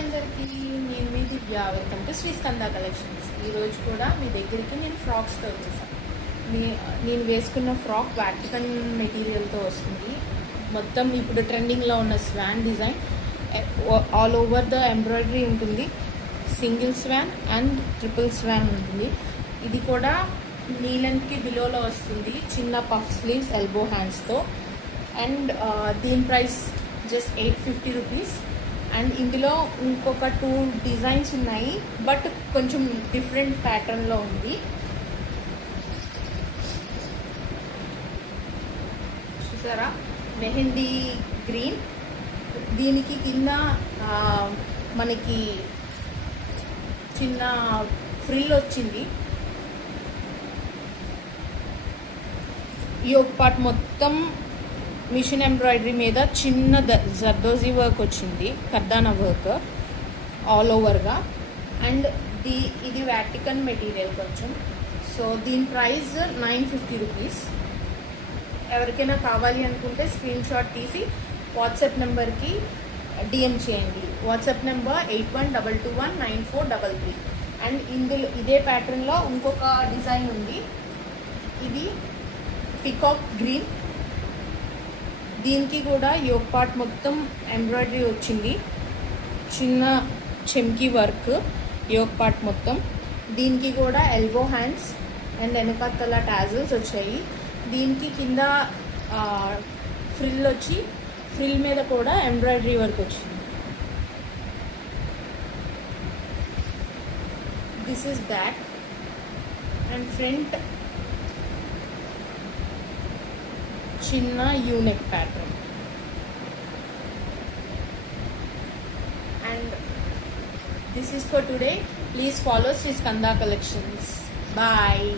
అందరికీ, నేను మీ Divya. Welcome to Sri Skanda collections. ఈరోజు కూడా మీ దగ్గరికి నేను ఫ్రాక్స్తో వచ్చేసాను. నేను వేసుకున్న ఫ్రాక్ వాటికన్ మెటీరియల్తో వస్తుంది. మొత్తం ఇప్పుడు ట్రెండింగ్లో ఉన్న swan design, all over the embroidery ఉంటుంది. Single swan and triple swan ఉంటుంది. ఇది కూడా నీ లెంత్కి బిలోలో వస్తుంది. చిన్న పఫ్ స్లీవ్స్, ఎల్బో హ్యాండ్స్తో. అండ్ దీని ప్రైస్ జస్ట్ 850 రూపీస్. అండ్ ఇందులో ఇంకొక 2 డిజైన్స్ ఉన్నాయి, బట్ కొంచెం డిఫరెంట్ ప్యాటర్న్లో ఉంది. చూసారా, మెహందీ గ్రీన్. దీనికి కింద మనకి చిన్న ఫ్రిల్ వచ్చింది. ఈ ఒక పార్ట్ మొత్తం మిషన్ ఎంబ్రాయిడరీ మీద చిన్న జర్దోజీ వర్క్ వచ్చింది, కర్దానా వర్క్ ఆల్ ఓవర్గా. అండ్ ఇది వాటికన్ మెటీరియల్ కొంచెం. సో దీని ప్రైస్ 950 రూపీస్. ఎవరికైనా కావాలి అనుకుంటే స్క్రీన్ షాట్ తీసి వాట్సాప్ నెంబర్కి డిఎం చేయండి. WhatsApp number 8122194333. అండ్ ఇందులో ఇదే ప్యాటర్న్లో ఇంకొక డిజైన్ ఉంది. ఇది పికాక్ గ్రీన్. దీనికి కూడా యోక్ పార్ట్ మొత్తం ఎంబ్రాయిడరీ వచ్చింది, చిన్న చెమ్కీ వర్క్ యోక్ పార్ట్ మొత్తం. దీనికి కూడా ఎల్బో హ్యాండ్స్ అండ్ వెనకాతల టాజిల్స్ వచ్చాయి. దీనికి కింద ఫ్రిల్ వచ్చి, ఫ్రిల్ మీద కూడా ఎంబ్రాయిడరీ వర్క్ వచ్చింది. This is back and front చిన్న unique pattern. And this is for today. Please follow Sri Skanda collections. Bye.